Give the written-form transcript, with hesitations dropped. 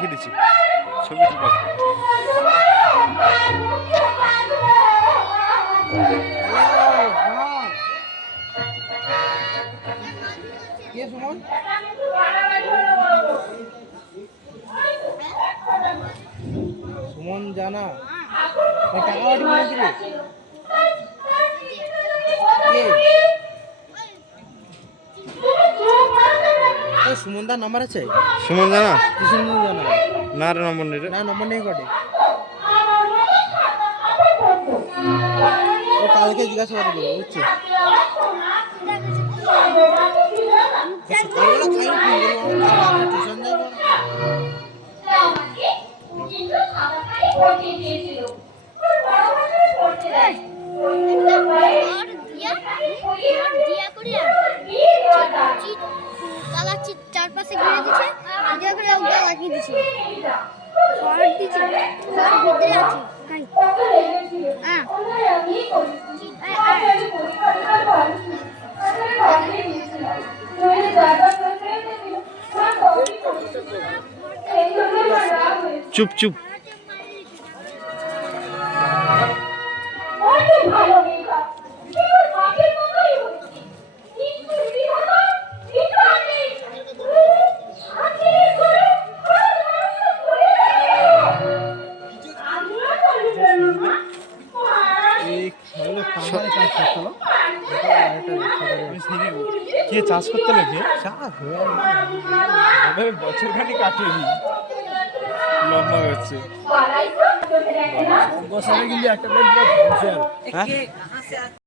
লিখে দিচ্ছি ছবি তুলবা। কে সুমন? সুমন জানা টাকা বাড়ি বলেছি রে কে সুমনদার নাম্বার আছে? সুমন জানা? কি সুমন জানা? না রে নম্বর নেই রে। না নম্বর নেই কটে। ও কালকে জিজ্ঞাসা করে দেবো বুঝছি। সকালবেলা খাই ফোন করবো আমার টিউশন যাবো। চারপাশে ঘিরে দিচ্ছে ভিডিও করে ওটা লাগিয়ে দিচ্ছে খড় দিচ্ছে খড় ভিতরে আছে কাই চুপ চুপ। কে চাষ করতে লাগে? বছর খানি কাটেনি লম্বা হচ্ছে বছরে কিন্তু একটা